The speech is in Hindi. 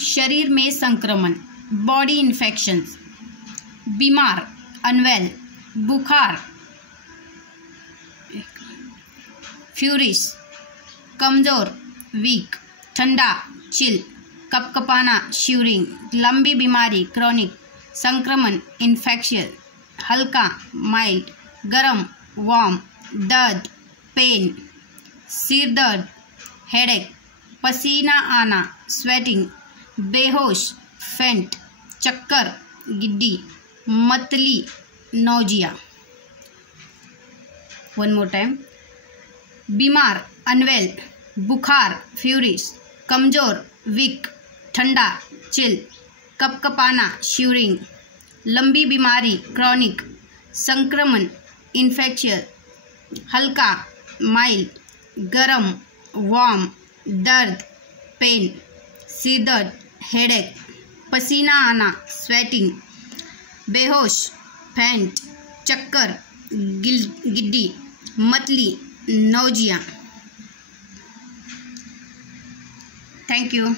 शरीर में संक्रमण, बॉडी इन्फेक्शंस। बीमार, अनवेल, बुखार, फ्यूरिश, कमज़ोर, वीक, ठंडा, चिल, कपकपाना, शिवरिंग, लंबी बीमारी, क्रॉनिक, संक्रमण, इन्फेक्शियस, हल्का, माइल्ड, गरम, वार्म, दर्द, पेन, सिर दर्द, हेडेक, पसीना आना, स्वेटिंग, बेहोश, फेंट, चक्कर, गिड्डी, मतली, नौजिया। One more time. बीमार, अनवेल, बुखार, फ्यूरिश, कमज़ोर, वीक, ठंडा, चिल, कपकपाना, शिवरिंग, लंबी बीमारी, क्रॉनिक, संक्रमण, इन्फेक्शियस, हल्का, माइल्ड, गरम, वार्म, दर्द, पेन, सिर दर्द, हेडेक, पसीना आना, स्वेटिंग, बेहोश, फेंट, चक्कर, गिड्डी, मतली, नौजिया। Thank you.